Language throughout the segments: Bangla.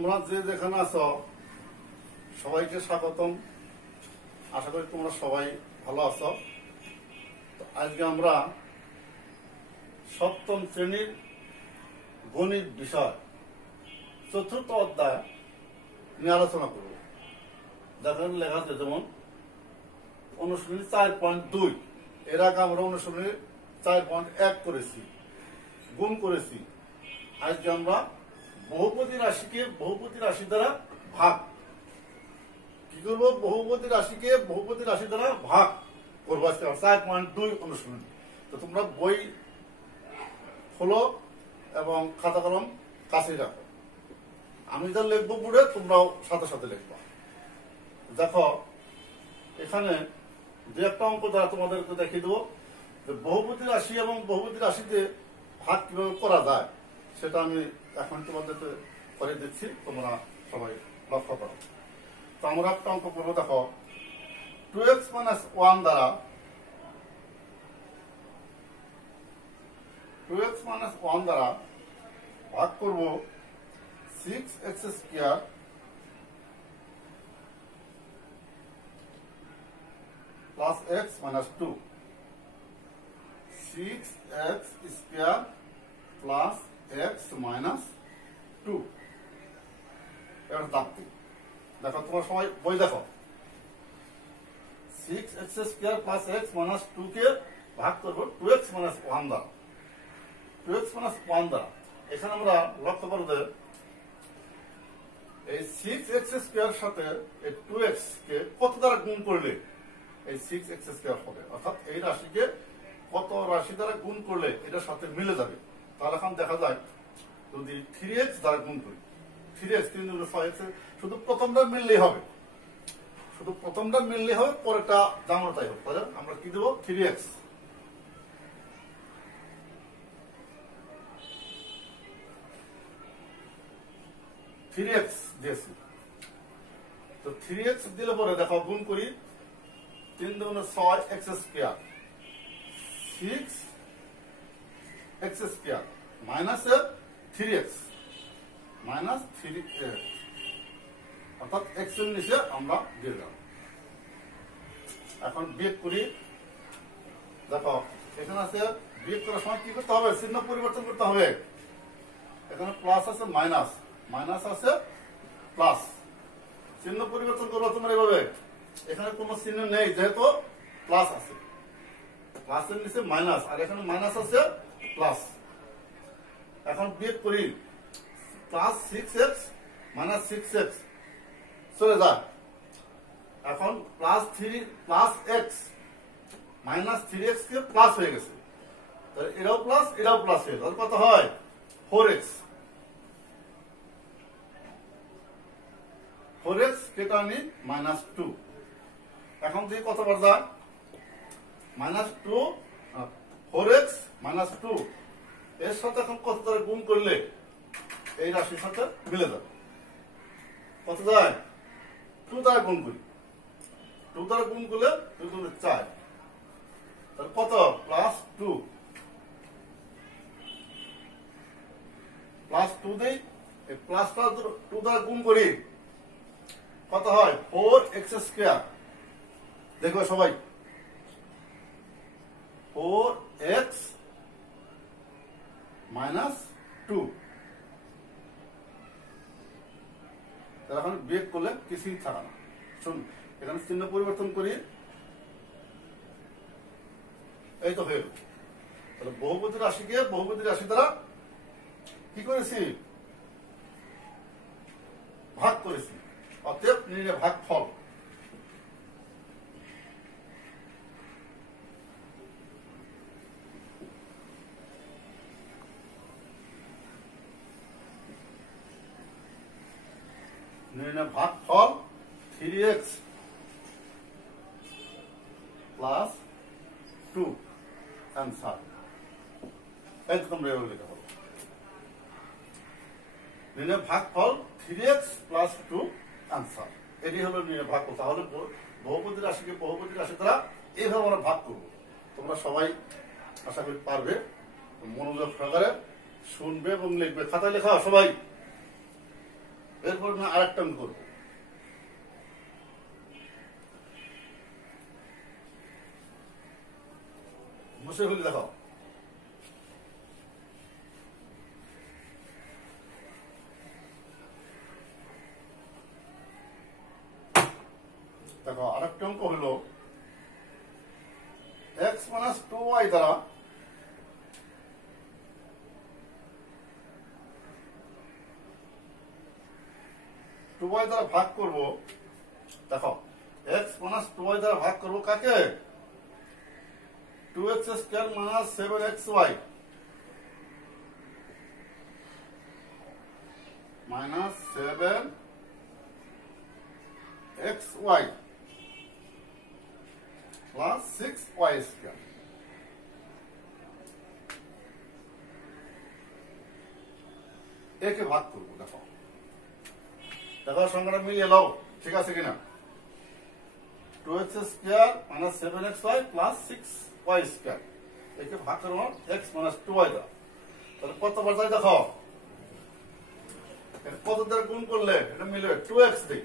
তোমরা যে যেখানে আছো সবাইকে স্বাগতম। আশা করি তোমরা সবাই ভালো আছো। আজকে আমরা সপ্তম শ্রেণীর গণিত বিষয় চতুর্থ অধ্যায় নিয়ে আলোচনা করব। দেখেন লেখা আছে যেমন অনুশীলনী 4.2। এর আগে আমরা অনুশীলনী 4.1 করেছি, গুণ করেছি। আজকে আমরা বহুপদী রাশিকে বহুপদী রাশি দ্বারা ভাগ কি করবো? বহুপদী রাশিকে বহুপদী রাশি দ্বারা ভাগ করবো আজকে 4.2 অনুশীলনী। তো তোমরা বই খোলো এবং খাতা কলম কাছে রাখো। আমি যা লিখবো বোর্ডে তোমরাও সাথে সাথে লিখবা। দেখো এখানে যে একটা অঙ্ক দ্বারা তোমাদেরকে দেখিয়ে দেবো যে বহুপদী রাশি এবং বহুপদী রাশিতে ভাগ কিভাবে করা যায় সেটা আমি এখন তোমাদেরকে করে দিচ্ছি, তোমরা সবাই লক্ষ্য করো। তো আমরা একটা অঙ্ক করবো। দেখো 2x - 1 দ্বারা 2x - 1 দ্বারা ভাগ করব 6x² plus x minus 2 6x² plus x minus 2 এর দাগটি দেখো। তোমরা সবাই বই দেখো। 6x² plus x minus 2 কে ভাগ করবো 2x - 1 দ্বারা। 2x - 1 দ্বারা এখানে আমরা লক্ষ্য করবো এই 6x² সাথে এই 2x কে কত দ্বারা গুণ করলে এই 6x² হবে, অর্থাৎ এই রাশিকে কত রাশি দ্বারা গুণ করলে এটার সাথে মিলে যাবে। তাহলে এখন দেখা যায় যদি 3x দ্বারা গুণ করি, 3x 3 × 6x, শুধু প্রথমটা মিললেই হবে, শুধু প্রথমটা মিললেই হবে, পরেরটা জামাটাই হবে। তাহলে আমরা কি দেবো? 3x। দিয়েছি। তো 3x দিলে পরে দেখো গুণ করি 3 × 6 x² 6x² minus 3x minus 3x, অর্থাৎ x এর নিচে আমরা দিয়ে দিলাম। এখন বিয়োগ করি। দেখো এখানে আছে বিয়োগ করার সময় কি করতে হবে? চিহ্ন পরিবর্তন করতে হবে। এখানে প্লাস আছে মাইনাস, মাইনাস আছে প্লাস। চিহ্ন পরিবর্তন করবো তোমার এইভাবে। এখানে কোনো চিহ্ন নেই যেহেতু প্লাস আছে, প্লাসের নিচে মাইনাস, আর এখানে মাইনাস আছে প্লাস। এখন বিয়োগ করি প্লাস 6x মাইনাস 6x চলে যায়। এখন plus x minus 3x k plus হয়ে গেছে, তাহলে এটাও প্লাস এটাও প্লাস হয়ে গেল। কত হয়? 4x। 4x কেটে আনি মাইনাস 2। এখন দিয়ে কতবার যায়? মাইনাস 2 4x মাইনাস 2 এর সাথে এখন কত দ্বারা গুণ করলে এই রাশির সাথে মিলে যাবে? কত যায়? 2 দ্বারা গুণ করি। 2 দ্বারা গুণ করলে 2 × 4, তাহলে কত? প্লাস 2 প্লাস 2 দিই, এই প্লাসটা 2 দ্বারা গুণ করি, কত হয়? 4x²। দেখো সবাই 4x মাইনাস 2। এখন বিয়োগ করলে কিছুই থাকা না। শুন এখানে চিহ্ন পরিবর্তন করি, এই তো হয়ে গেল। তাহলে বহুপদী রাশিকে বহুপদী রাশি দ্বারা কি করেছি? ভাগ করেছি। অতএব নির্ণয় ভাগফল। নির্ণয় ভাগফল 3x প্লাস 2 অ্যান্সার। এই তো তোমরা এভাবে লিখতে পারো। নির্ণয় ভাগফল 3x প্লাস 2 অ্যান্সার। এটি হলো নির্ণয় ভাগফল। তাহলে বহুপদী রাশিকে বহুপদী রাশি দ্বারা এইভাবে আমরা ভাগ করবো। তোমরা সবাই আশা করি পারবে। মনোযোগ সহকারে শুনবে এবং লিখবে। খাতায় লেখা সবাই। এরপর না আরেকটা অঙ্ক করবো। বসে ফেলি, দেখো দেখো আরেকটা অঙ্ক হলো x মাইনাস 2y দ্বারা ভাগ করব। দেখো x মাইনাস 2y দ্বারা ভাগ করব কাকে? 2x square minus 7xy minus 7xy plus 6y square. একে ভাগ করবো। দেখো দেখো সংখ্যাটা মিলিয়ে নাও, ঠিক আছে কিনা? 2x square minus 7xy plus 6y square, একে ভাগ করবো x মাইনাস 2y দ্বারা। তাহলে কতবার যায় দেখো, কত দ্বারা গুণ করলে এটা মিলবে? 2x দিই।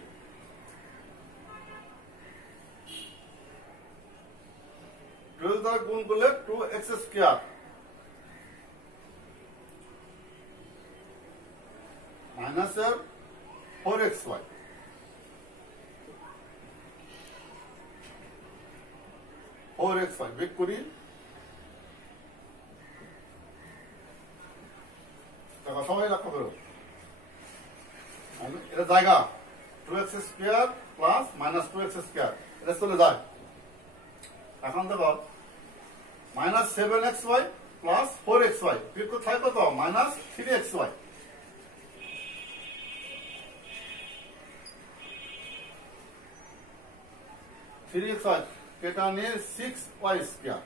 12 দ্বারা গুণ করলে 2x স্কয়ার মাইনাস 4xy বেগ করি। দেখো সবাই লক্ষ্য করো, এটা জায়গা 2x square plus minus 2x square, এটা চলে যায়। এখন দেখো মাইনাস 7xy প্লাস 4xy বিয়োগ করতে হয় কত? Minus 3xy। এটা নিয়ে 6y স্কয়ার,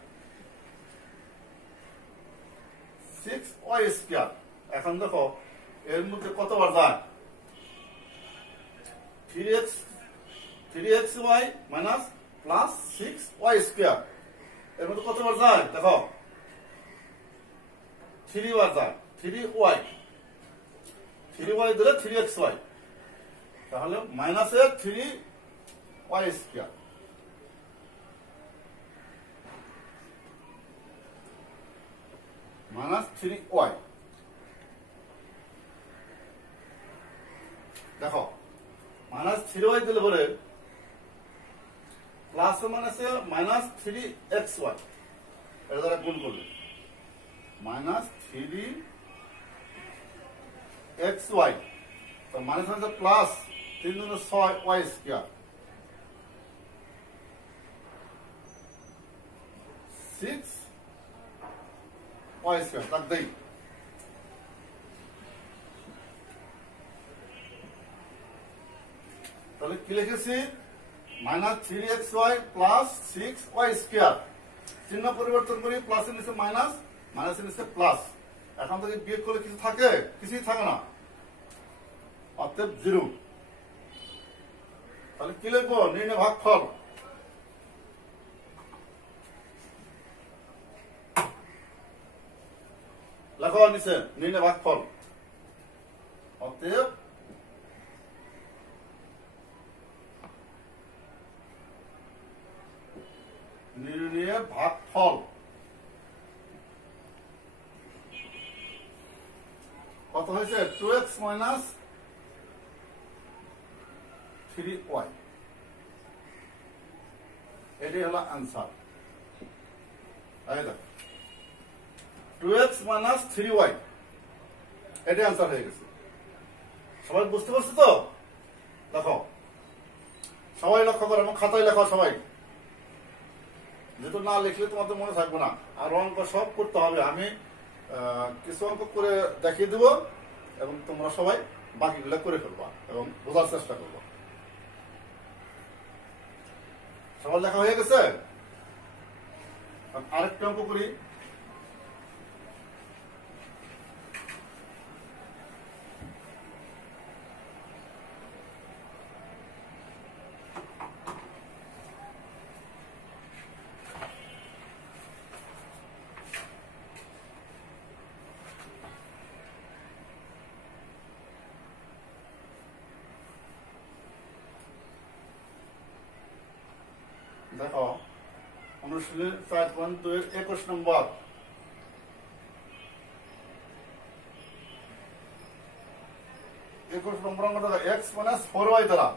6y স্কয়ার। এখন দেখো এর মধ্যে কতবার যায়? 3xy minus plus 6y square, এর মধ্যে কতবার যায়? দেখো 3 বার যায়। 3y দিলে 3xy, তাহলে মাইনাসের 3y স্কয়ার মাইনাস 3y। দেখো মাইনাস 3y দিলে পরে প্লাস মাইনাসে মাইনাস 3xy, এটা দ্বারা গুণ করলে মাইনাস 3xy, তো মাইনাস মাইনাস প্লাস 3 দুগুণে 6y স্কয়ার 6y স্কয়ার। তাক দেই, তাহলে কি লিখেছি? Minus 3xy plus 6y square, চিহ্ন পরিবর্তন করি, প্লাসের নিচে মাইনাস, মাইনাসের নিচে প্লাস। এখন থেকে বিয়োগ করলে কিছু থাকে? কিছুই থাকে না, অতএব 0। তাহলে কি লিখবো? নির্ণয় ভাগফল। লেখো নিচে নির্ণয় ভাগফল। অতএব নির্ণয় ভাগফল কত হয়েছে? 2x মাইনাস 3y, এটাই হলো আনসার। 2x মাইনাস 3y, এটাই আনসার হয়ে গেছে। সবাই বুঝতে পারছো তো? দেখো সবাই লক্ষ্য করো এবং খাতায় লেখো সবাই, যেহেতু না লিখলে তোমাদের মনে থাকবে না। আর অঙ্ক সব করতে হবে, আমি কিছু অঙ্ক করে দেখিয়ে দেব এবং তোমরা সবাই বাকিগুলো করে ফেলবা এবং বোঝার চেষ্টা করবো। সবার লেখা হয়ে গেছে? আরেকটা অঙ্ক করি। দেখো অনুশীলনী 4.2 এর 21 নম্বর। অঙ্ক দেখো x মাইনাস 4y দ্বারা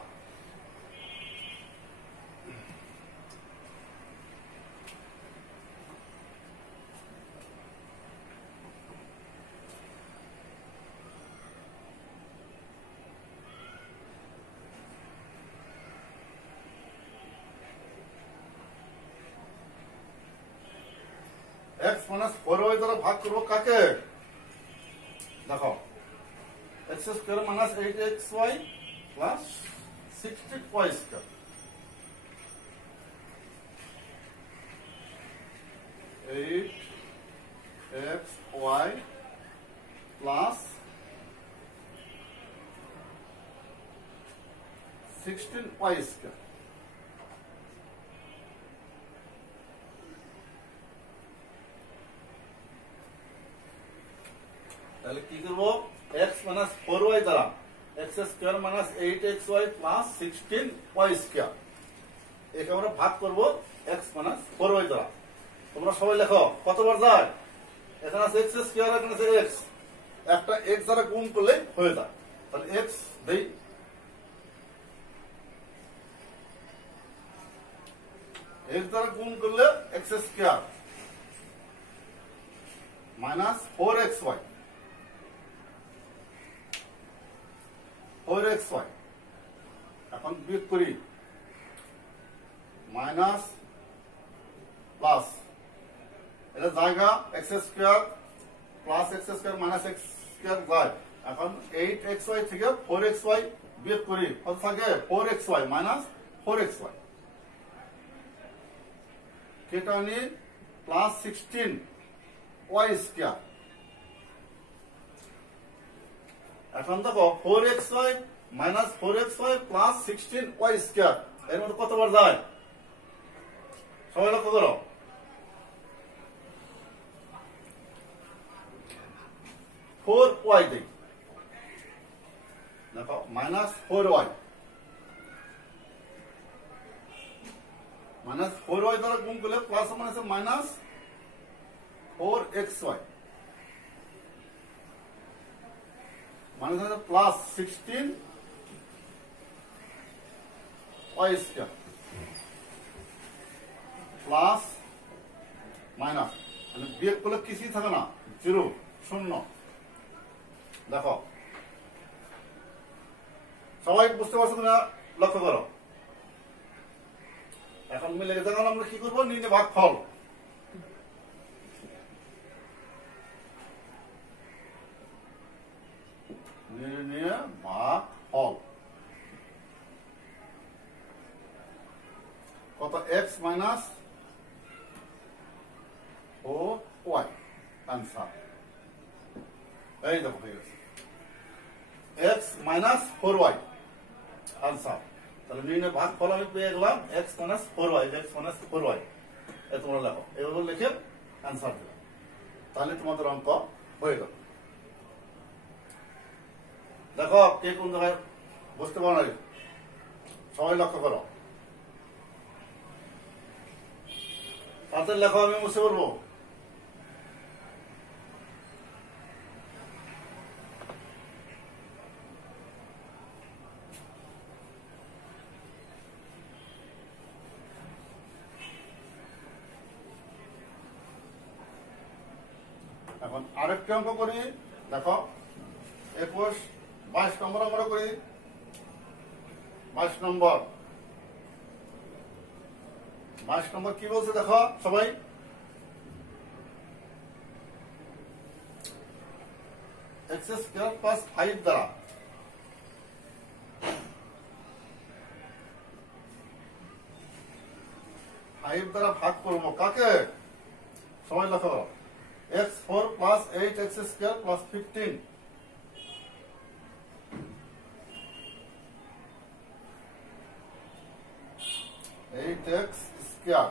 x মাইনাস 4y দ্বারা ভাগ করব কাকে? দেখো x square minus 8xy plus 16y square. Eight x y plus 16y square. তাহলে কি করবো? x মাইনাস 4y দ্বারা x square minus 8xy plus 16y square একে আমরা ভাগ করবো x মাইনাস 4y দ্বারা। তোমরা সবাই লেখো কতবার যায়? এখানে আছে x স্কয়ার, এখানে আছে x, একটা x দ্বারা গুণ করলে হয়ে যায়। তাহলে x দেই, x দ্বারা গুণ করলে x square minus 4xy 4xy। এখন বিয়োগ করি, মাইনাস প্লাস, এটা জায়গা x square plus x square minus x square যায়। এখন 8xy থেকে 4xy বিয়োগ করি, কত থাকে? 4xy মাইনাস 4xy, কেটে আনি প্লাস 16y স্কয়ার। এখন দেখো 4xy minus 4xy plus 16y square এর মধ্যে কতবার যায়? সবাই লক্ষ্য করো। ফোর ওয়াই দেই, দেখো মাইনাস 4y মাইনাস 4y দ্বারা গুণ করলে plus minus minus 4xy minus plus 16y square plus minus, মানে বিয়োগ করলে কিছুই থাকে না, জিরো, শূন্য। দেখো সবাই বুঝতে পারছো কিনা লক্ষ্য করো। এখন মিলে গেছে, এখন আমরা কি করবো? নির্ণয় ভাগফল। নির্ণয় ভাগফল কত? x minus 4y answer. এই দেখো হয়ে গেছে x মাইনাস 4y আনসার। তাহলে নির্ণয় ভাগফল আমি পেয়ে গেলাম x minus 4y, x minus 4y। তোমরা লেখো, এভাবে লিখে আনসার দিলাম, তাহলে তোমাদের অঙ্ক হয়ে গেল। দেখো কে কোন জায়গায় বুঝতে পারো না, সবাই লক্ষ্য করো। তাদের লেখো, আমি মুছে বলবো। এখন আরেকটা অঙ্ক করি, দেখো 21, 22 নম্বর আমরা করি। 22 নম্বর কি বলছে দেখো সবাই, x স্কয়ার প্লাস 5 দ্বারা ভাগ করবো কাকে? সবাই লেখো, x4 plus 8x square plus 15 8x square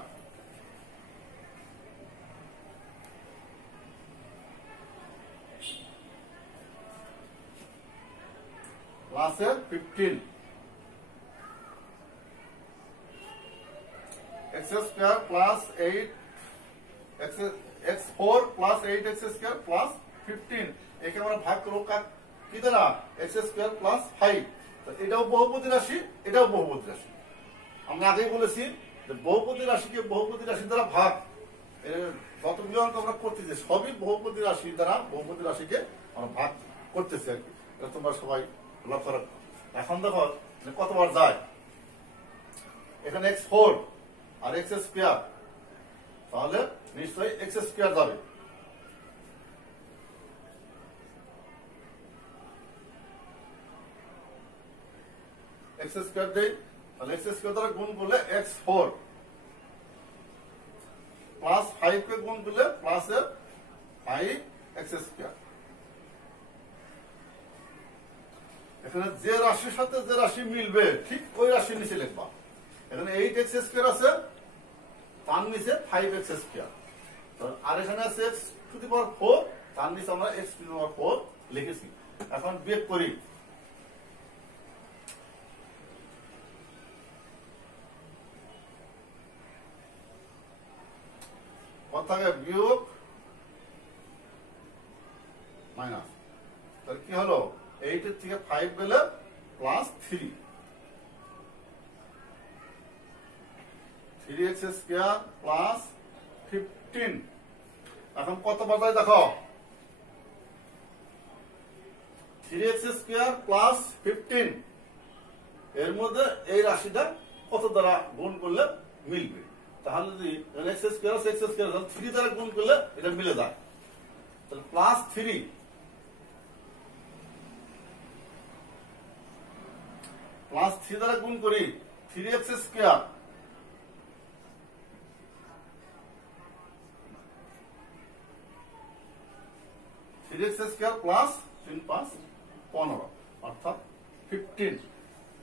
প্লাসের 15 x x square plus 8 x 4 plus 8 x square plus 15 একে আমরা ভাগ করব কি দ্বারা एक्स স্কয়ার প্লাস 5 তো এটাও বহুপদী রাশি এটাও বহুপদী রাশি আমরা আগেই বলেছি যে বহুপদী রাশিকে বহুপদী রাশি দ্বারা ভাগ যতগুলো অঙ্ক আমরা করতেছি সবই বহুপদী রাশি দ্বারা বহুপদী রাশিকে আমরা ভাগ করতেছি আর কি এটা তোমরা সবাই লক্ষ্য রাখো এখন দেখো কতবার যায় এখানে x4 আর x স্কয়ার তাহলে নিশ্চয়ই x স্কয়ার যাবে x স্কয়ার দেই তাহলে x স্কয়ার দ্বারা গুণ করলে x4 প্লাস 5 কে গুণ করলে প্লাস 5x স্কয়ার এখানে যে রাশির সাথে যে রাশি মিলবে ঠিক ওই রাশির নিচে লিখবা এখানে 8x স্কয়ার আছে তার নিচে 5x স্কয়ার আর এখানে আছে x টু দি পাওয়ার 4 তার নিচে আমরা x টু দি পাওয়ার 4 লিখেছি এখন বিয়োগ করি কত থাকে বিয়োগ মাইনাস তাহলে কি হলো 8 এর থেকে 5 গেলে প্লাস 3 3x স্কয়ার প্লাস 15 এখন কত বাজায় দেখো 3x স্কয়ার প্লাস 15 এর মধ্যে এই রাশিটা কত দ্বারা গুণ করলে মিলবে তাহলে যদি x স্কয়ার x স্কয়ার 3 দ্বারা গুণ করলে এটা মিলে যায় তাহলে প্লাস 3 প্লাস 3 দ্বারা গুণ করি 3x square x square plus 3 5 15 অর্থাৎ 15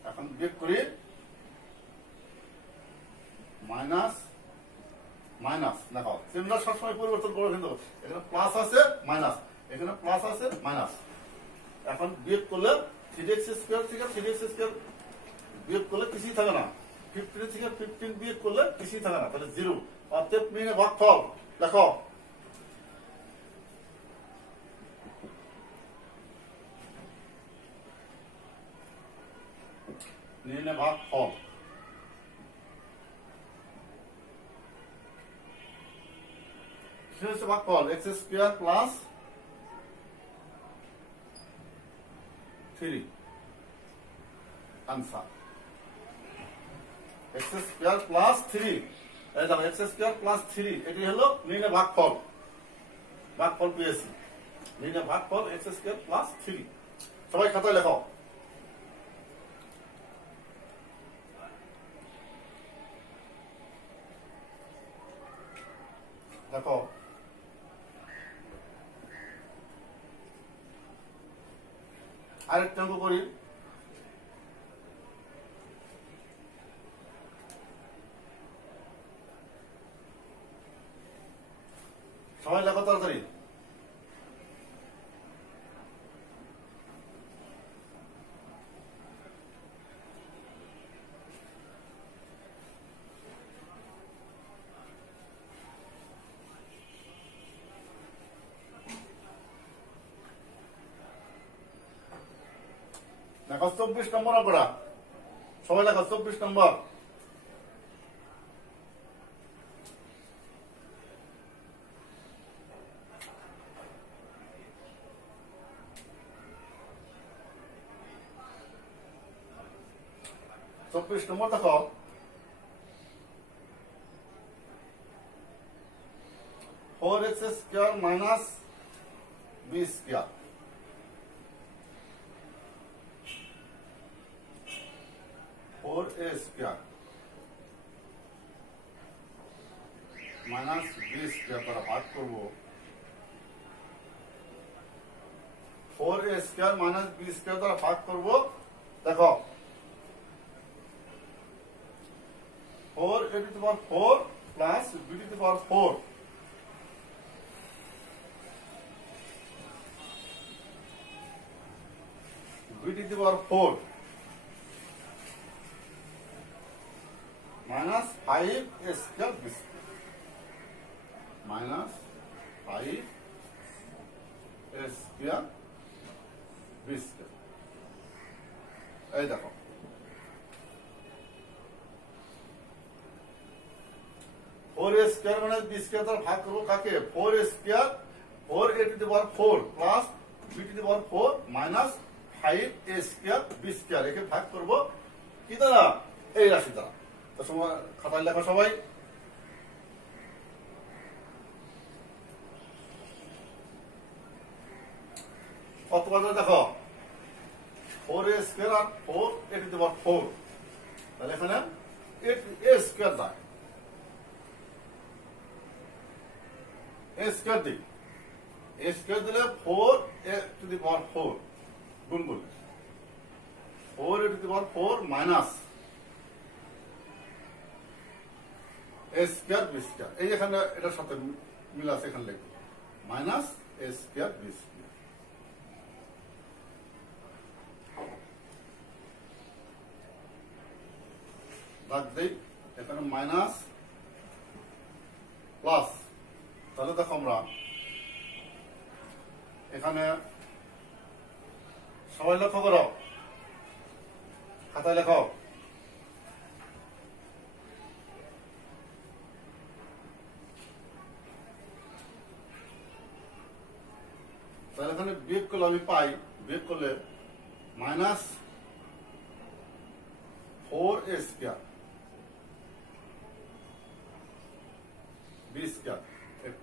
এখন বিয়োগ করি মাইনাস মাইনাস দেখো চিহ্নটা সবসময় পরিবর্তন করে কিন্তু এখানে প্লাস আছে মাইনাস এখানে প্লাস আছে মাইনাস এখন বিয়োগ করলে 3x স্কয়ার থেকে 3x স্কয়ার বিয়োগ করলে কিছুই থাকে না 15 থেকে 15 বিয়োগ করলে কিছুই থাকে না তাহলে 0 অতএব নির্ণয় ভাগফল দেখো নির্ণয় ভাগফল ভাগফল x square plus 3 answer x square plus 3 এই দেখো x স্কয়ার প্লাস 3 এটি হলো নির্ণয় ভাগফল পেয়েছি নির্ণয় ভাগফল x স্কয়ার প্লাস 3 সবাই খাতায় লেখো দেখো আরেকটা অঙ্ক করি সবাই লেখো তাড়াতাড়ি দেখো 24 নম্বর অঙ্কটা সবাই লেখো 24 নম্বর দেখো 4x square minus b square a square minus b square দ্বারা ভাগ করব 4a square minus b square দ্বারা ভাগ করব দেখো 4a to the power 4 plus b to the power 4 b to the power 4 minus 5 a square b square minus 5 a square b square এই দেখো 4 a square মানে b square তার ভাগ করব কাকে 4 a square 4 a to the power 4 plus b to the power 4 minus 5 a square b square একে ভাগ করব কি দ্বারা এই রাশি দ্বারা তো সময় খাতায় লেখো সবাই কত কথা দেখো 4 a square R 4 a to the power 4 তাহলে এখানে a square দাও a square দিই a square দিলে 4 a to the power 4 গুণ করলে 4 a to the power 4 minus a square b square এই এখানে এটার সাথে মিল আছে এখানে লিখব minus a square b square বাদ দেই এখানে মাইনাস প্লাস তাহলে দেখো আমরা এখানে সবাই লক্ষ্য করো খাতায় লেখো তাহলে এখানে বিয়োগ করলে আমি পাই বিয়োগ করলে minus 4 a square b square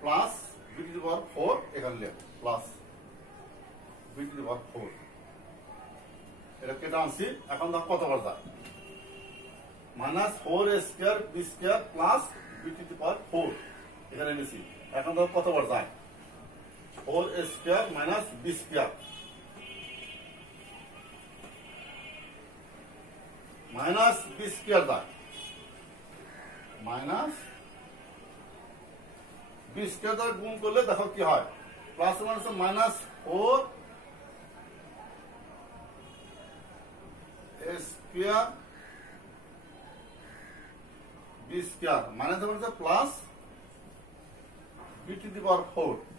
plus b to the power 4 এখানে লেখ plus b to the power 4 এটা কেটে আনছি এখন দেখো কতবার যায় minus 4 a square b square plus b to the power 4 এখানে নিছি এখন দেখো কতবার যায় 4 a square minus b square minus b square যায় minus b square দ্বারা গুণ করলে দেখো কি হয় plus minus minus 4 a square b square minus মানে plus b to the power 4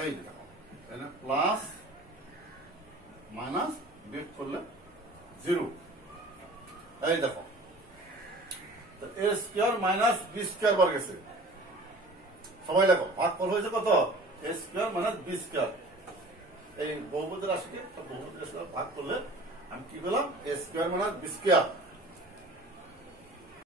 এই দেখো এখানে প্লাস মাইনাস বিয়োগ করলে 0 এই দেখো তো a square minus b square বার গেছে সবাই দেখো ভাগ করা হয়েছে কত a square minus b square এই বহুপদী রাশিকে বহুপদী রাশি ভাগ করলে আমি কি পেলাম a square minus b square